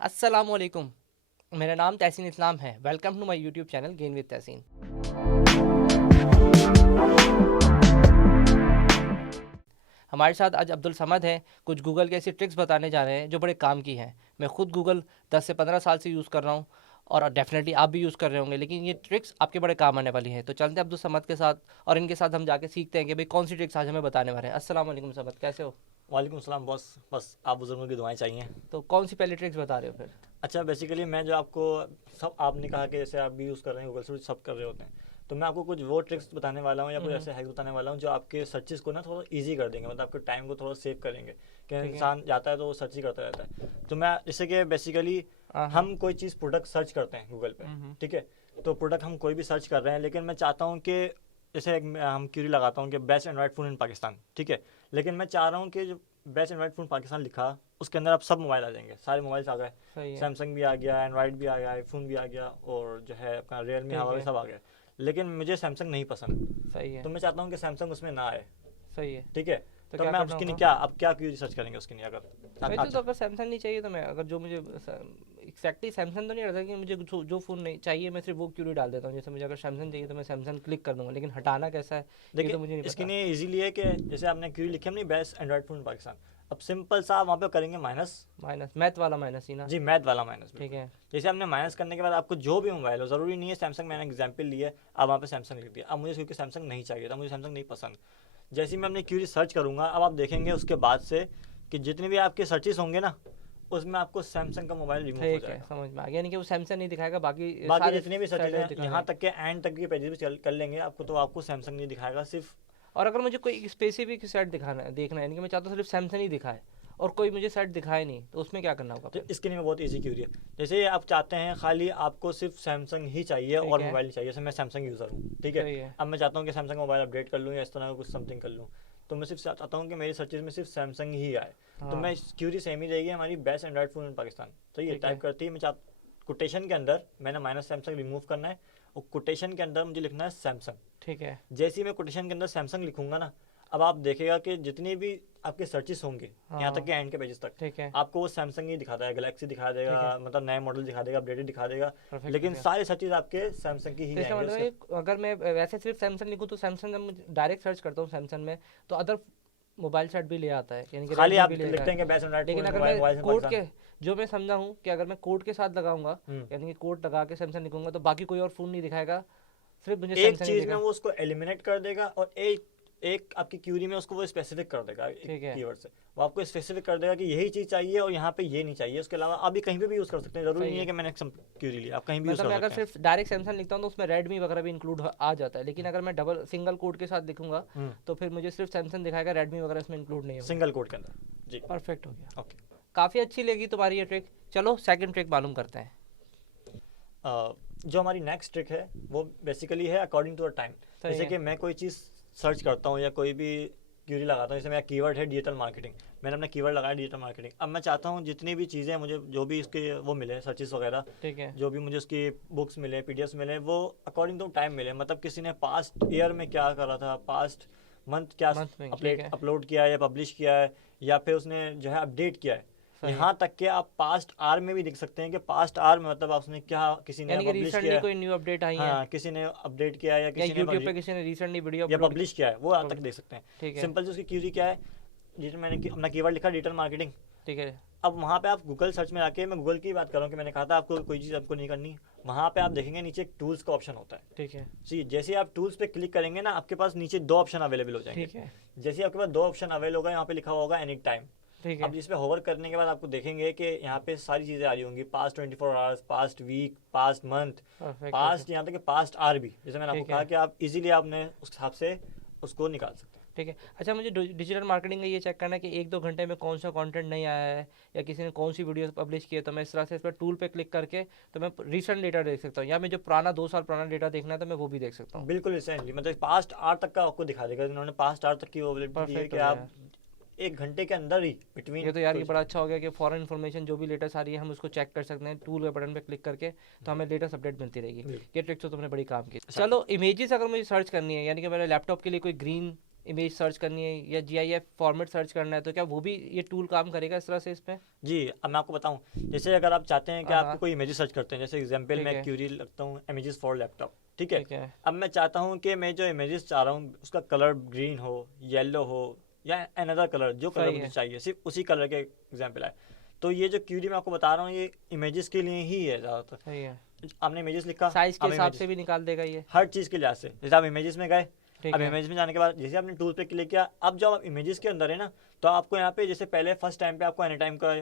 अस्सलामुअलैकुम। मेरा नाम तहसीन इस्लाम है। Welcome to my YouTube channel gain with Tahseen. हमारे साथ आज अब्दुल समद हैं। कुछ गूगल की ऐसी ट्रिक्स बताने जा रहे हैं जो बड़े काम की हैं। मैं खुद गूगल 10 से 15 साल से यूज़ कर रहा हूँ और डेफिनेटली आप भी यूज़ कर रहे होंगे, लेकिन ये ट्रिक्स आपके बड़े काम आने वाली हैं। तो चलते हैं अब्दुल समद के साथ और इनके साथ हम जाके सीखते हैं कि भाई कौन सी ट्रिक्स आज हमें बताने वाले हैं। अस्सलाम वालेकुम समद, कैसे हो? वालेकुम सलाम बॉस। बस आप बुजुर्गों की दुआएं चाहिए। तो कौन सी पहली ट्रिक्स बता रहे हो फिर? अच्छा, बेसिकली मैं जो आपको सब आपने कहा कि जैसे आप भी यूज़ कर रहे हैं गूगल से सब कर रहे होते हैं, तो मैं आपको कुछ वो ट्रिक्स बताने वाला हूँ या कुछ हम्म, ऐसे हैक्स बताने वाला हूँ जो आपके सर्चेस को ना थोड़ा इजी कर देंगे, मतलब आपके टाइम को थोड़ा सेव करेंगे। कि ठीक है। इंसान जाता है तो वो सर्च ही करता रहता है। तो मैं जैसे कि बेसिकली हाँ हाँ। हम कोई चीज़ प्रोडक्ट सर्च करते हैं गूगल पे, हम्म, ठीक है। तो प्रोडक्ट हम कोई भी सर्च कर रहे हैं, लेकिन मैं चाहता हूँ कि जैसे हम क्यूरी लगाता हूँ कि बेस्ट एंड्रॉइड फ़ोन इन पाकिस्तान, ठीक है। लेकिन मैं चाह रहा हूँ कि जो बेस्ट एंड्रॉइड फ़ोन पाकिस्तान लिखा उसके अंदर अब सब मोबाइल आ जाएंगे, सारे मोबाइल्स आ गए। सही है। सैमसंग भी आ गया, एंड्रॉइड भी आ गया, आईफोन भी आ गया, और जो है अपना रियलमी, ठीक हवावे है। सब आ गए। लेकिन मुझे सैमसंग नहीं पसंद, सही है। तो मैं चाहता हूँ कि सैमसंग उसमें ना आए, सही है। ठीक है। तो तो क्या मैं अब करना उसके लिए होगा? क्या, अब क्या क्यों रिसर्च करेंगे उसके लिए अगर वैसे तो अच्छा। अगर सैमसंग नहीं चाहिए तो मैं अगर जो मुझे एक्जैक्टली सैमसंग तो नहीं रहता कि मुझे जो फ़ोन नहीं चाहिए मैं सिर्फ वो क्यूरी डाल देता हूँ। जैसे मुझे अगर सैमसंग चाहिए तो मैं सैमसंग क्लिक कर दूंगा, लेकिन हटाना कैसा है ये तो देखिए मुझे नहीं इसके पता। लिए इजीली है कि जैसे आपने क्यूरी लिखी हमने बेस्ट एंड्रॉइड फ़ोन पाकिस्तान, अब सिंपल सा वहाँ पे करेंगे माइनस। माइनस मैथ वाला माइनस ही ना? जी, मैथ वाला माइनस, ठीक बिल्कुल। है। जैसे आपने माइनस करने के बाद आपको जो भी मोबाइल हो, ज़रूरी नहीं है सैमसंग, मैंने एग्जांपल लिया, आप वहाँ पे सैमसंग लिख दिया। अब मुझे क्योंकि सैमसंग नहीं चाहिए था, मुझे सैमसंग नहीं पसंद। जैसे ही मैं अपनी क्यूरी सर्च करूँगा, अब आप देखेंगे उसके बाद से कि जितने भी आपके सर्चेस होंगे ना, उसमें आपको सैमसंग का मोबाइल रिमूव हो ठीक है, जाएगा। समझ में आ गया। यानी कि वो सैमसंग नहीं दिखाएगा, बाकी बाकी सारे जितने भी सर्चेस सेटअप हैं, दिखाने यहाँ हैं। तक के एंड तक के पेजेस भी कर लेंगे आपको, तो आपको सैमसंग नहीं दिखाएगा सिर्फ। और अगर मुझे कोई स्पेसिफिक सेट दिखाना है देखना है, यानी कि मैं चाहता हूँ सिर्फ सैमसंग ही दिखाए और कोई मुझे सेट दिखाए नहीं, तो उसमें क्या करना होगा तो फिर? इसके लिए मैं बहुत ईजी क्यूरी है। जैसे आप चाहते हैं खाली आपको सिर्फ सैमसंग ही चाहिए ठीक और है। मोबाइल नहीं चाहिए, जैसे मैं सैमसंग यूज़र हूँ, ठीक है। सही है। अब मैं चाहता हूँ कि सैमसंग मोबाइल अपडेट कर लूँ या इस तरह का कुछ समथिंग कर लूँ, तो मैं सिर्फ चाहता हूँ कि मेरी सर्चेज में सिर्फ सैमसंग ही आए। तो हाँ। मैं क्यूरी सेम ही रहेगी हमारी, बेस्ट एंड्रॉइड फ़ोन इन पाकिस्तान, तो ये ठीक टाइप है। करती है। मैं चाह कोटेशन के अंदर मैंने माइनस सैमसंग रिमूव करना है, और कोटेशन के अंदर मुझे लिखना है सैमसंग। ठीक है। जैसे ही मैं कोटेशन के अंदर सैमसंग लिखूंगा ना, अब आप देखेगा कि जितने भी आपके सर्चेस होंगे यहाँ तक हाँ। के एंड के पेजेस तक, ठीक है। आपको वो सैमसंग ही दिखाता है, गैलेक्सी दिखा ठीक है। देगा, मतलब नए मॉडल दिखा देगा, अपडेटेड दिखा देगा। परफेक्ट हो लेकिन गया। सारे सर्चेस आपके सैमसंग की ही तो इसका आएंगे मतलब उसके। है अगर मैं वैसे सिर्फ सैमसंग लिखूँ तो सैमसंग जब मुझे डायरेक्ट सर्च करता हूँ सैमसंग में तो अदर मोबाइल सेट भी ले आता है, यानी कि खाली रेडमी आप भी लेगा लिखते है। हैं कि बेस्ट एंड्रॉइड लेकिन फोन अगर मोबाइल मैं मोबाइल कोड पाकिस्तान। के जो मैं समझा हूँ कि अगर मैं कोड के साथ लगाऊंगा, यानी कि कोड लगा के सैमसंग लिखूंगा तो बाकी कोई और फ़ोन नहीं दिखाएगा, सिर्फ मुझे एक सैमसंग ही चीज में दिखा। वो उसको एलिमिनेट कर देगा, और एक एक आपकी क्यूरी में उसको वो स्पेसिफिक कर देगा एक ठीक है। कीवर्ड से। वो आपको स्पेसिफिक कर देगा कि यही चीज़ चाहिए और यहाँ पे ये नहीं चाहिए, उसके अलावा आप भी कहीं पे भी यूज़ कर सकते हैं, ज़रूरी सही नहीं है है। कि मैंने क्यूरी ली, आप कहीं भी यूज़ मतलब कर मैं अगर सकते हैं। सिर्फ डायरेक्ट सैमसंग लिखता हूँ तो उसमें रेडमी वगैरह भी इंक्लूड आ जाता है, लेकिन अगर मैं डबल सिंगल कोड के साथ लिखूंगा हम्म, तो फिर मुझे सिर्फ सैमसंग दिखाएगा, रेडमी वगैरह इसमें इंक्लूड नहीं होंगे। सिंगल कोड के अंदर, जी। परफेक्ट हो गया। ओके। काफ़ी अच्छी लगी तुम्हारी ये ट्रिक। चलो सेकंड ट्रिक मालूम करते हैं। जो हमारी नेक्स्ट ट्रिक है वो बेसिकली है अकॉर्डिंग टू द टाइम। सही जैसे है। कि मैं कोई चीज़ सर्च करता हूँ या कोई भी क्यूरी लगाता हूँ, जैसे मेरा कीवर्ड है डिजिटल मार्केटिंग, मैंने अपना कीवर्ड लगाया डिजिटल मार्केटिंग। अब मैं चाहता हूँ जितनी भी चीज़ें मुझे जो भी इसके वो मिले सर्चेस वगैरह, ठीक है। जो भी मुझे उसकी बुक्स मिले, पीडीएफ्स मिले, वो अकॉर्डिंग टू टाइम मिले। मतलब किसी ने पास्ट ईयर में क्या करा था, पास्ट मंथ क्या मंथ में ठीक अपडेट है। अपलोड किया है या पब्लिश किया है, या फिर उसने जो है अपडेट किया है। सही है। यहाँ तक कि आप पास्ट आर में भी लिख सकते हैं कि पास्ट आर में मतलब आपने क्या, किसी ने यानी कि पब्लिश किया रिसेंटली है। कोई न्यू अपडेट आई है हाँ, किसी ने अपडेट किया है या या किसी ने यूट्यूब पे किसी ने रिसेंटली वीडियो या अपलोड पब्लिश किया है, वो आज तक की। देख सकते हैं। ठीक है। सिंपल सी उसकी क्यूरी क्या है, जिसमें मैंने अपना कीवर्ड लिखा डिजिटल मार्केटिंग। ठीक है। अब वहाँ पे आप गूगल सर्च में आके, मैं गूगल की बात कर रहा हूँ कि मैंने कहा था आपको कोई चीज़ आपको नहीं करनी, वहाँ पे आप देखेंगे नीचे एक टूल्स का ऑप्शन होता है। ठीक है। जी, जैसे ही आप टूल्स पे क्लिक करेंगे ना, आपके पास नीचे दो ऑप्शन अवेलेबल हो जाएंगे। ठीक है। जैसे ही आपके पास दो ऑप्शन अवेलेबल होगा, यहाँ पे लिखा हुआ होगा एनी टाइम। ठीक अब है। जिस पे होवर करने के बाद आपको देखेंगे कि यहाँ पे सारी चीज़ें आ रही होंगी, past 24 hours, past week, past month, perfect हो गया। पास्ट यहाँ तक कि पास्ट आर भी, जैसे मैंने आपको ठीक कहा है। कि आप इजीली आपने उस हिसाब से उसको निकाल सकते हैं। ठीक है। अच्छा, मुझे डिजिटल मार्केटिंग का ये चेक करना है कि एक दो घंटे में कौन सा कंटेंट नहीं आया है या किसी ने कौन सी वीडियो पब्लिश की है, तो मैं इस तरह से इस पर टूल पे क्लिक करके तो मैं रिसेंट डेटा देख सकता हूँ, या मैं जो पुराना 2 साल पुराना डेटा देखना है तो मैं वो भी देख सकता हूँ। बिल्कुल रिसेंटली, मतलब पास्ट आर तक का आपको दिखा देगा, इन्होंने पास्ट आर तक की अवेलेबिलिटी दी है परफेक्ट कि हो गया आप यार। एक घंटे के अंदर ही बिटवीन ये तो यार ये कोई। बड़ा अच्छा हो गया कि फॉरेन इन्फॉर्मेशन जो भी लेटेस्ट आ रही है हम उसको चेक कर सकते हैं टूल के बटन पे क्लिक करके, तो हमें लेटेस्ट अपडेट मिलती रहेगी। बिल्कुल। ये ट्रिक तो तुमने बड़ी काम की। अच्छा, चलो इमेजेस अगर मुझे सर्च करनी है, यानी कि मेरे लैपटॉप के लिए कोई ग्रीन इमेज सर्च करनी है या GIF फॉर्मेट सर्च करना है, तो क्या वो भी ये टूल काम करेगा इस तरह से इस पे? जी, अब मैं आपको बताऊँ, जैसे अगर आप चाहते हैं कि हाँ, आपको हाँ, कोई इमेजेस सर्च करते हैं, जैसे एग्जांपल ठीक मैं है, क्यूरी लगता हूँ इमेजेस फॉर लैपटॉप, ठीक है? ठीक है, अब मैं चाहता हूँ कि मैं जो इमेजेस चाह रहा हूँ उसका कलर ग्रीन हो, येलो हो या अनदर कलर, जो कलर सही मुझे है, चाहिए सिर्फ उसी कलर के एग्जांपल आए। तो ये जो क्यूरी मैं आपको बता रहा हूँ ये इमेजेस के लिए ही है ज़्यादातर। सही है। आपने इमेजेस लिखा, साइज़ के अब हिसाब इमेजेस से भी निकाल देगा ये? हर चीज़ के लिहाज से, जैसे आप इमेजेस में गए, ठीक अब है। इमेज में जाने के बाद जैसे आपने टूल पे क्लिक किया, अब जब आप इमेजेस के अंदर है ना, तो आपको यहाँ पे जैसे पहले फर्स्ट टाइम पे आपको एनी टाइम का,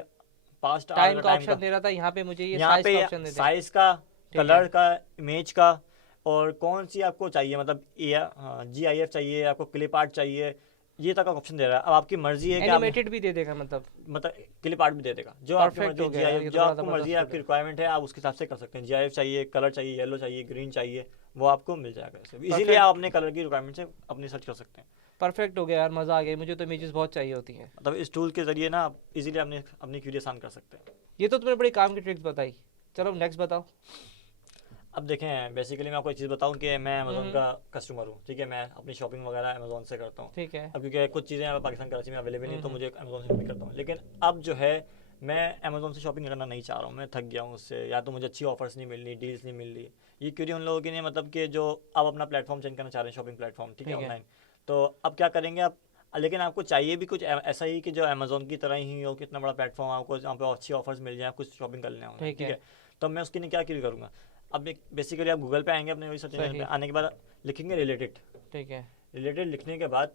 पास्ट टाइम आवर का टाइम ऑप्शन का, दे रहा था, यहाँ पे मुझे ये यहाँ साइज़ पे का ऑप्शन दे दे। साइज का, ठीक है, कलर का, इमेज का, और कौन सी आपको चाहिए, मतलब GIF चाहिए आपको, क्लिप आर्ट चाहिए, ये तक का ऑप्शन दे रहा है। अब आपकी मर्जी है कि आप, एनिमेटेड भी दे देगा मतलब? क्लिप आर्ट भी दे देगा, जो आपकी परफेक्ट मर्जी हो है, गया यार, GIF ये तो जो बड़ा आपको मर्जी ज़बरदस्त है, टूल आपकी है। रिक्वायरमेंट है, आप उसके हिसाब से कर सकते हैं। GIF चाहिए, कलर चाहिए, येलो चाहिए, ग्रीन चाहिए, वो आपको मिल जाएगा। इसीलिए परफेक्ट, आप अपने कलर की रिक्वायरमेंट से अपनी सर्च कर सकते हैं। परफेक्ट हो गया यार, मज़ा आ गया, मुझे तो इमेजेस बहुत चाहिए होती हैं। मतलब इस टूल के जरिए ना आप इजीली अपनी अपनी क्यूरी आसान कर सकते हैं। ये तो तुमने बड़ी काम की ट्रिक्स बताई। चलो नेक्स्ट बताओ। अब देखें, बेसिकली मैं आपको एक चीज़ बताऊं कि मैं अमेज़ोन हम्म, का कस्टमर हूं, ठीक है? मैं अपनी शॉपिंग वगैरह अमेज़ोन से करता हूं। ठीक है। अब क्योंकि कुछ चीज़ें यहाँ पाकिस्तान कराची में अवेलेबल नहीं, तो हम्म, मुझे अमेज़ोन से शॉपिंग करता हूँ। लेकिन अब जो है, मैं अमेज़ोन से शॉपिंग करना नहीं चाह रहा हूँ, मैं थक गया हूँ उससे। या तो मुझे अच्छी ऑफर्स नहीं मिल रही, डील्स नहीं मिल रही। ये क्योंकि उन लोगों के लिए, मतलब कि जो अब अपना प्लेटफॉर्म चेंज करना चाह रहे हैं, शॉपिंग प्लेटफॉर्म, ठीक है, ठीक है, ऑनलाइन। तो अब क्या करेंगे आप, लेकिन आपको चाहिए भी कुछ ऐसा ही कि जो अमेज़ोन की तरह ही हो, कितना बड़ा प्लेटफॉर्म, आपको जहाँ पे अच्छी ऑफर्स मिल जाए, कुछ शॉपिंग कर लें ऑनलाइन, ठीक ठीक है। है? तो मैं उसके लिए क्या क्यों करूँगा? अब बेसिकली आप गूगल पे आएंगे, अपने वही सर्च इंजन पे सही। आने के बाद लिखेंगे रिलेटेड। ठीक है, रिलेटेड लिखने के बाद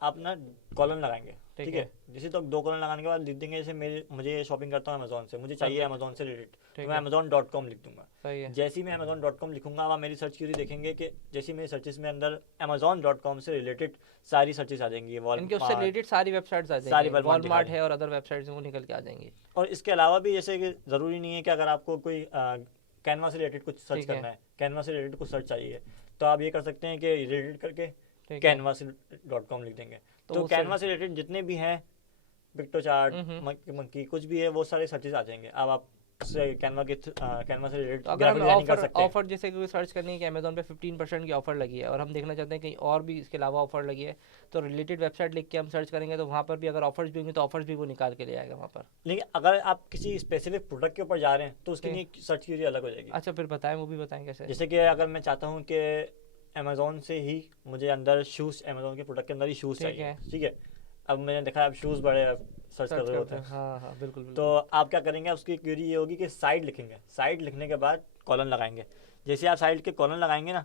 आप ना कॉलम लगाएंगे, ठीक ठीक है। है? जैसे तो 2 कॉलम लगाने के बाद लिख देंगे, जैसे मुझे शॉपिंग करता हूँ अमेज़ोन से, मुझे चाहिए परफेक्ट। अमेज़ोन से रिलेटेड, तो ठीक मैं है, amazon.com लिख दूंगा। सही है। जैसे ही मैं amazon.com लिखूंगा, अब आप मेरी सर्च क्वेरी देखेंगे कि जैसे ही मेरी सर्चेस में अंदर amazon.com से रिलेटेड सारी सर्चेस आ जाएंगी, इनके उससे वॉलमार्ट, रिलेटेड सारी वेबसाइट्स आ सारी जाएंगी, वॉलमार्ट दिखा वॉलमार्ट देंगे। है और अदर वेबसाइट्स हैं वो निकल के आ जाएंगी। और इसके अलावा भी, जैसे कि ज़रूरी नहीं है कि अगर आपको कोई कैनवा से रिलेटेड कुछ सर्च ठीक है, करना है, कैनवा से रिलेटेड कुछ सर्च चाहिए, तो आप ये कर सकते हैं कि रिलेटेड करके ठीक है। canvas.com लिख देंगे। तो तो उससे कैनवा से रिलेटेड जितने भी हैं, पिक्टो चार्ट, हम्म, मंकी, कुछ भी है, वो सारे सर्चेज आ जाएंगे। अब आप उससे कैनवा से रिलेटेड तो अगर ग्राफिक हमें डिजाइनिंग कर ऑफर सकते हैं। ऑफर जैसे कि सर्च करनी है कि अमेजोन पे 15% की ऑफर लगी है और हम देखना चाहते हैं कहीं और भी इसके अलावा ऑफर लगी है, तो रिलेटेड वेबसाइट लिख के हम सर्च करेंगे तो वहाँ पर भी अगर ऑफर्स भी होंगे तो ऑफर्स भी वो निकाल के ले आएगा वहाँ पर। लेकिन अगर आप किसी स्पेसिफिक प्रोडक्ट के ऊपर जा रहे हैं, तो उसके ठीक। लिए सर्च क्वेरी अलग हो जाएगी। अच्छा फिर बताएं, वो भी बताएं कैसे। जैसे कि अगर मैं चाहता हूँ कि अमेज़ोन से ही मुझे अंदर शूज़, अमेज़ोन के प्रोडक्ट के अंदर ही शूज़ ठीक चाहिए, है, ठीक है? अब मैंने देखा, आप शूज़ बड़े सर्च कर सर्च रहे करते होते हैं, हैं, हाँ हाँ बिल्कुल तो बिल्कुल। आप क्या करेंगे, उसकी क्वेरी ये होगी कि साइड लिखेंगे। साइड लिखने के बाद कॉलन लगाएंगे। जैसे आप साइड के कॉलन लगाएंगे ना,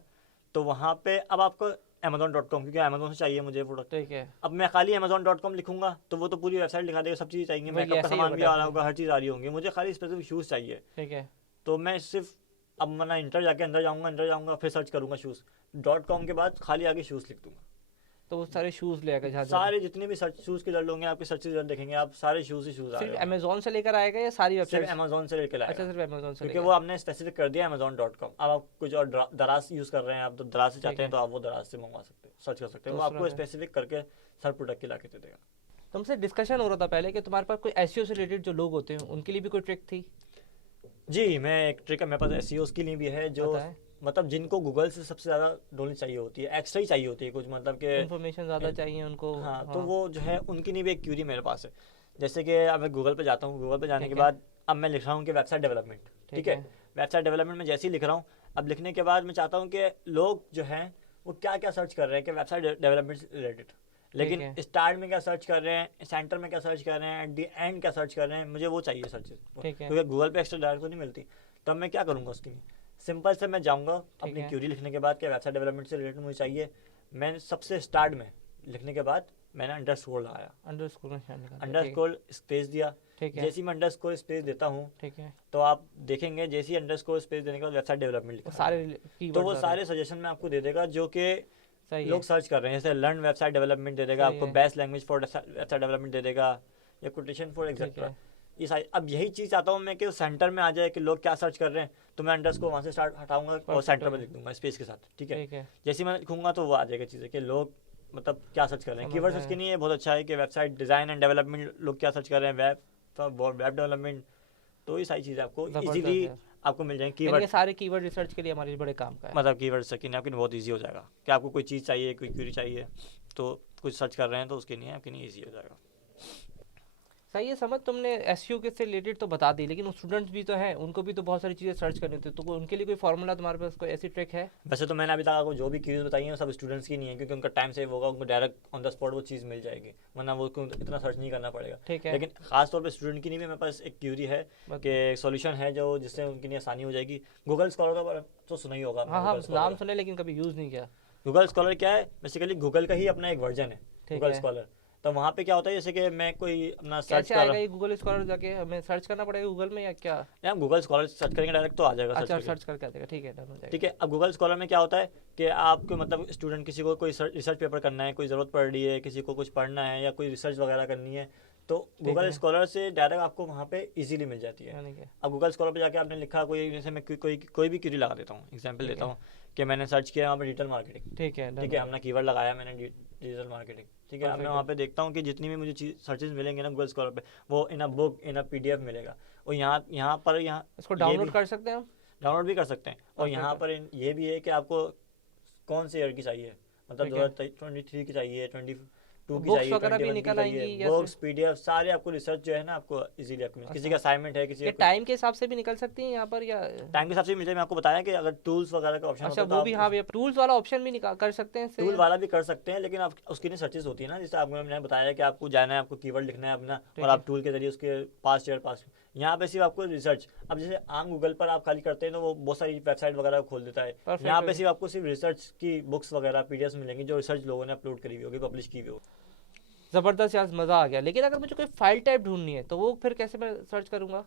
तो वहाँ पे अब आपको amazon.com, क्योंकि अमेज़ोन से चाहिए मुझे प्रोडक्ट। ठीक है, अब मैं खाली amazon.com लिखूंगा तो वो तो पूरी वेबसाइट दिखा देगा, सब चीज़ चाहिए, वही मेकअप का ऐसे ही सामान होगा भी आ रहा डेफिनेटली। होगा, हर चीज़ आ रही होंगी, मुझे खाली स्पेसिफिक शूज़ चाहिए। ठीक है, तो मैं सिर्फ, अब मैं इंटर जाके अंदर जाऊँगा, फिर सर्च करूँगा शूज़, .com के बाद खाली आगे शूज़ लिख दूँगा। तो वो सारे शूज़ ले आएगा जहाँ जहाँ भी। सारे जितने भी सर्च शूज़ के रिजल्ट होंगे, आपके सर्च रिजल्ट देखेंगे, आप सारे शूज़ ही शूज़ आ सिर्फ रहे होंगे। अमेजोन से लेकर आएगा या सारी सिर्फ वेबसाइट? अमेज़ोन से लेकर अच्छा आएगा, सिर्फ अमेजोन से क्योंकि लेकर। वो आपने स्पेसिफिक कर दिया amazon.com। अब आप कुछ और दराज यूज़ कर रहे हैं, आप तो दराज से ठीक चाहते हैं, है, तो आप वो दराज से मंगवा सकते हैं, सर्च कर सकते हैं, तो वो उस तरह आपको से स्पेसिफिक करके सर प्रोडक्ट की ला के दे देगा। तुमसे डिस्कशन हो रहा था पहले कि तुम्हारे पास कोई एसईओ से रिलेटेड जो लोग होते हैं उनके लिए भी कोई ट्रिक थी? जी, मैं एक ट्रिक है मेरे पास एसईओ के लिए भी है, जो बताएं। मतलब जिनको गूगल से सबसे ज़्यादा नॉलेज चाहिए होती है, एक्स्ट्रा ही चाहिए होती है कुछ, मतलब कि इन्फॉर्मेशन ज़्यादा चाहिए उनको। हाँ, तो हाँ, वो जो है उनकी नहीं भी एक क्यूरी मेरे पास है। जैसे कि अब मैं गूगल पे जाता हूँ, गूगल पे जाने के ठीक है, बाद अब मैं लिख रहा हूँ कि वेबसाइट डेवलपमेंट, ठीक है? वेबसाइट डेवलपमेंट में जैसे ही लिख रहा हूँ, अब लिखने के बाद मैं चाहता हूँ कि लोग जो हैं वो क्या क्या सर्च कर रहे हैं कि वेबसाइट डेवलपमेंट से रिलेटेड, लेकिन है, स्टार्ट में क्या सर्च कर रहे हैं, सेंटर में क्या सर्च कर रहे हैं, एट दी एंड क्या सर्च कर रहे हैं, मुझे वो चाहिए सर्च, ठीक है, क्योंकि गूगल पे एक्स्ट्रा डायरेक्ट तो नहीं मिलती। तब मैं क्या करूँगा उसके लिए, सिंपल से मैं जाऊँगा ठीक अपनी है। क्यूरी लिखने के बाद कि वेबसाइट डेवलपमेंट से रिलेटेड मुझे चाहिए, मैंने सबसे स्टार्ट में लिखने के बाद मैंने अंडरस्कोर लगाया, अंडरस्कोर निशान निकाल दिया, ठीक है, अंडरस्कोर स्पेस दिया। ठीक है, जैसे ही मैं अंडरस्कोर स्पेस देता हूँ, ठीक है। तो आप देखेंगे जैसे ही अंडरस्कोर स्पेस देने के बाद वेबसाइट डेवलपमेंट वो लिखा सारे है, तो कीवर्ड्स वो आ रहे सारे हैं। सजेशन में आपको दे देगा जो कि सही है, लोग सर्च कर रहे हैं। जैसे लर्न वेबसाइट डेवलपमेंट दे देगा सही आपको, है, best language for website development दे देगा, या कोटेशन फॉर ठीक एक्सेट्रा। है, ये सारी, अब यही चीज़ चाहता हूँ मैं कि सेंटर में आ जाए कि लोग क्या सर्च कर रहे हैं, तो मैं अंडरस्कोर वहाँ से स्टार्ट हटाऊंगा और परफेक्ट सेंटर हो में गया, लिख दूंगा स्पेस के साथ, ठीक है? ठीक है, जैसे ही मैं लिखूंगा तो वो आ जाएगा चीज़ें कि लोग मतलब क्या सर्च कर रहे हैं। समझ कीवर्ड्स में उसके आया, लिए बहुत अच्छा है कि वेबसाइट डिज़ाइन एंड डेवलपमेंट लोग क्या सर्च कर रहे हैं, वेब डेवलपमेंट, तो ये सारी चीज़ें आपको ज़बरदस्त इजीली यार। आपको मिल जाएंगे यानी कीवर्ड, ये सारे कीवर्ड रिसर्च के लिए हमारे लिए बड़े काम का है। मतलब कीवर्ड सर्च करना आपके लिए बहुत ईजी हो जाएगा कि आपको कोई चीज़ चाहिए, कोई क्वेरी चाहिए, तो कुछ सर्च कर रहे हैं तो उसके लिए आपके लिए ईजी हो जाएगा। सही है समझ, तुमने एसईओ के से रिलेटेड तो बता दी, लेकिन स्टूडेंट्स भी तो हैं, उनको भी तो बहुत सारी चीज़ें सर्च करनी होती है, तो उनके लिए कोई फार्मूला तुम्हारे पास, कोई ऐसी ट्रिक है? वैसे तो मैंने अभी तक आपको जो भी क्यूरीज बताई हैं वो सब स्टूडेंट्स की नहीं है, क्योंकि उनका टाइम सेव होगा, उनको डायरेक्ट ऑन द स्पॉट वो चीज़ मिल जाएगी, वरना वो इतना सर्च नहीं करना पड़ेगा। ठीक है। लेकिन खास तौर पे स्टूडेंट की नहीं, मेरे पास एक क्यूरी है कि एक सॉल्यूशन है जो जिससे उनके लिए आसानी हो जाएगी। गूगल स्कॉलर का तो सुना ही होगा आपने, हाँ हाँ, गूगल स्कॉलर। नाम सुने लेकिन कभी यूज़ नहीं किया। गूगल स्कॉलर क्या है, बेसिकली गूगल का ही अपना एक वर्जन है ठीक गूगल है। स्कॉलर। तो वहाँ पे क्या होता है, जैसे कि मैं कोई अपना सर्च कैसे कर आएगा रहा ये गूगल स्कॉलर, जाके हमें सर्च करना पड़ेगा गूगल में या क्या? हूँ, गूगल स्कॉलर सर्च करेंगे डायरेक्ट तो आ जाएगा सर्च अच्छा, करके। सर्च करके आ जाएगा, ठीक है, डन हो जाएगा। ठीक है। अब गूगल स्कॉलर में क्या होता है कि आपको मतलब स्टूडेंट किसी को कोई रिसर्च पेपर करना है, कोई ज़रूरत पड़ रही है, किसी को कुछ पढ़ना है या कोई रिसर्च वगैरह करनी है, तो गूगल है। स्कॉलर से डायरेक्ट आपको वहाँ पे इजीली मिल जाती है। यानी कि अब गूगल स्कॉलर पे जाके आपने लिखा कोई, जैसे मैं कोई भी क्वेरी लगा देता हूँ, एग्जांपल ठीक देता है। हूँ कि मैंने सर्च किया वहाँ पे डिजिटल मार्केटिंग। ठीक है, ठीक है, हमने कीवर्ड लगाया मैंने डिजिटल मार्केटिंग। ठीक है, अब मैं Perfect वहाँ पे देखता हूँ कि जितनी भी मुझे चीज सर्चेज मिलेंगे ना गूगल स्कॉलर पे, वो इन a book, in a PDF मिलेगा। और यहाँ इसको ये डाउनलोड भी कर सकते हैं हम? डाउनलोड भी कर सकते हैं। और Perfect यहाँ है। पर ये भी है कि आपको कौन से ईयर की चाहिए, मतलब ठीक है। 2023 की चाहिए, 22 की बुक्स चाहिए, वगैरह भी 21 की निकल चाहिए, आएंगी या बुक्स PDF सारे आपको रिसर्च जो है ना आपको इजीली आपको किसी अच्छा। का असाइनमेंट है, किसी ये का टाइम के हिसाब से भी निकल सकती हैं यहाँ पर या? टाइम के हिसाब से मिल जाए। मैं आपको बताया कि अगर टूल्स वगैरह का ऑप्शन अच्छा, होता वो है भी, तो हाँ आप भैया, टूल्स वाला ऑप्शन भी निकाल कर सकते हैं इससे? टूल वाला भी कर सकते हैं, लेकिन आप उसकी लिए सर्चेज होती है ना, जैसे आपको मैंने बताया कि आपको जाना है, आपको कीवर्ड लिखना है अपना, ठीक और है। आप टूल के जरिए उसके पास ईयर पास। यहाँ पे सिर्फ आपको रिसर्च, अब जैसे आम गूगल पर आप खाली करते हैं तो वो बहुत सारी वेबसाइट वगैरह खोल देता है। Perfect यहाँ हो पे गया। सिर्फ आपको सिर्फ रिसर्च की बुक्स वगैरह PDFs मिलेंगी जो रिसर्च लोगों ने अपलोड करी हुई होगी, पब्लिश की हुई होगी। ज़बरदस्त यार, मज़ा आ गया। लेकिन अगर मुझे कोई फाइल टाइप ढूंढनी है तो वो फिर कैसे मैं सर्च करूँगा?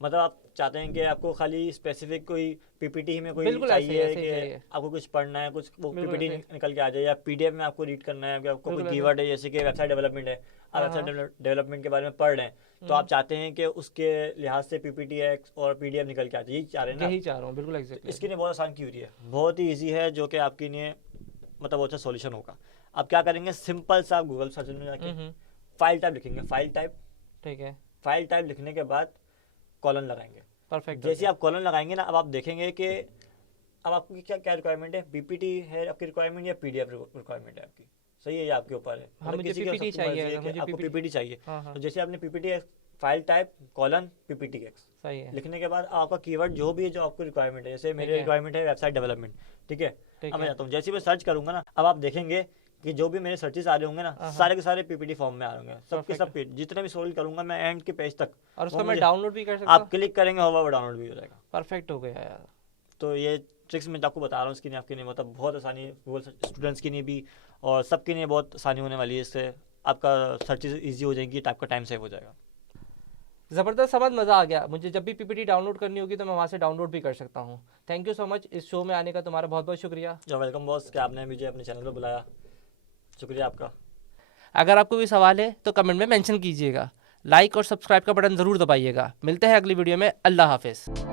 मतलब आप चाहते हैं कि आपको खाली स्पेसिफिक कोई PPT ही में कोई बिल्कुल ऐसे ही, चाहिए ऐसे ही कि चाहिए। आपको कुछ पढ़ना है, कुछ वो बिल्कुल PPT ऐसे ही। निकल के आ जाए, या PDF में आपको रीड करना है, कि आपको कोई बिल्कुल ऐसे। कीवर्ड है, जैसे कि वेबसाइट डेवलपमेंट है, आप हाँ, वेबसाइट डेवलपमेंट के बारे में पढ़ रहे हैं, तो आप चाहते हैं कि उसके लिहाज से PPT और PDF निकल के आ जाए, यही चाह रहे हैं ना यही आप? चाह रहा हूँ, बिल्कुल तो एग्जैक्टली। इसके लिए बहुत आसान क्यूरी है, बहुत ही ईजी है, जो कि आपके लिए मतलब बहुत अच्छा सॉल्यूशन होगा। आप क्या करेंगे, सिंपल सा आप गूगल सर्च में जाके फाइल टाइप लिखेंगे, ठीक है। फाइल टाइप लिखने के बाद कॉलन लगाएंगे। परफेक्ट। जैसे आप कॉलन लगाएंगे ना, अब आप देखेंगे कि अब आपकी क्या क्या रिक्वायरमेंट है, PPT है आपकी रिक्वायरमेंट या PDF रिक्वायरमेंट है आपकी, सही है, ये आपके ऊपर है। हाँ, मतलब मुझे किसी की PPT सबकी चाहिए, मर्जी है कि मुझे आपको PPT PPT चाहिए। हाँ हाँ, तो जैसे आपने PPT file type colon PPTX सही है। लिखने के बाद आपका कीवर्ड जो भी है जो आपको रिक्वायरमेंट है, जैसे मेरी है। रिक्वायरमेंट है वेबसाइट डेवलपमेंट। ठीक है, ठीक अब मैं है। जाता हूँ, जैसे ही मैं सर्च करूंगा ना, अब आप देखेंगे कि जो भी मेरे सर्चेस आ रहे होंगे ना, हाँ। सारे के सारे PPT फॉर्म में आ रहे होंगे, सबके Perfect। सब पेज जितने भी स्क्रॉल करूंगा मैं एंड के पेज तक, और उसको वो मैं मुझे डाउनलोड भी कर सकता आप हूँ? क्लिक करेंगे होगा वो डाउनलोड भी हो जाएगा। परफेक्ट हो गया यार। तो ये ट्रिक्स मैं आपको बता रहा हूँ, इसके लिए आपके लिए मतलब बहुत आसानी है, गूगल स्टूडेंट्स के लिए भी और सबके लिए बहुत आसानी होने वाली है। इससे आपका सर्चेज ईजी हो जाएंगी, आपका टाइम सेव हो जाएगा। ज़बरदस्त, समझ मज़ा आ गया। मुझे जब भी PPT डाउनलोड करनी होगी तो मैं वहाँ से डाउनलोड भी कर सकता हूँ। थैंक यू सो मच, इस शो में आने का तुम्हारा बहुत बहुत शुक्रिया। जो वेलकम बॉस, कि आपने मुझे अपने चैनल पर बुलाया, शुक्रिया आपका। अगर आपको कोई सवाल है तो कमेंट में मेंशन कीजिएगा। लाइक और सब्सक्राइब का बटन ज़रूर दबाइएगा। मिलते हैं अगली वीडियो में। अल्लाह हाफिज़।